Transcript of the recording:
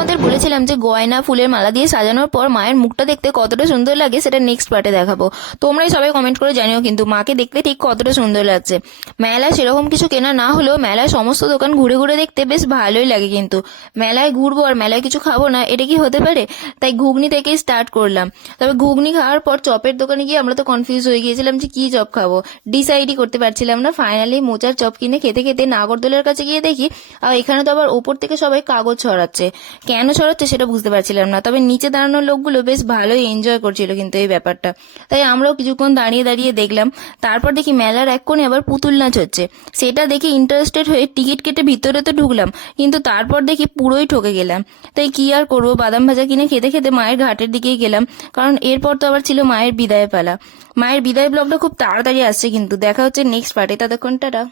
তোমাদের বলেছিলাম যে গয়না ফুলের মালা দিয়ে সাজানোর পর মায়ের মুখটা দেখতে কতটা সুন্দর লাগে সেটা নেক্সট পার্টে দেখাবো। তোমরাই সবাই কমেন্ট করে জানিও কিন্তু মাকে দেখতে ঠিক কতটা সুন্দর লাগছে। মেলায় সেরকম কিছু কেনা না হলেও মেলায় সমস্ত দোকান ঘুরে ঘুরে দেখতে বেশ ভালোই লাগে, কিন্তু মেলায় ঘুরবো আর মেলায় কিছু খাবো না, এটা কি হতে পারে? তাই ঘুগনি থেকেই স্টার্ট করলাম। তবে ঘুগনি খাওয়ার পর চপের দোকানে গিয়ে আমরা তো কনফিউজ হয়ে গিয়েছিলাম যে কি চপ খাবো, ডিসাইডই করতে পারছিলাম না। ফাইনালি মোচার চপ কিনে খেতে খেতে নাগরদোলার কাছে গিয়ে দেখি আর এখানে তো আবার ওপর থেকে সবাই কাগজ ছড়াচ্ছে। কেন ছড়াচ্ছে সেটা বুঝতে পারছিলাম না, তবে নিচে দাঁড়ানোর লোকগুলো বেশ ভালোই এনজয় করছিল কিন্তু এই ব্যাপারটা। তাই আমরাও কিছুক্ষণ দাঁড়িয়ে দাঁড়িয়ে দেখলাম। তারপর দেখি মেলার এক কোণে আবার পুতুল নাচ হচ্ছে, সেটা দেখে ইন্টারেস্টেড হয়ে টিকিট কেটে ভিতরে তো ঢুকলাম, কিন্তু তারপর দেখি পুরোই ঠকে গেলাম। তাই কি আর করবো, বাদাম ভাজা কিনে খেতে খেতে মায়ের ঘাটের দিকেই গেলাম, কারণ এরপর তো আবার ছিল মায়ের বিদায় পালা। মায়ের বিদায় ব্লগটা খুব তাড়াতাড়ি আসছে, কিন্তু দেখা হচ্ছে নেক্সট পার্টে। ততক্ষণ টাটা।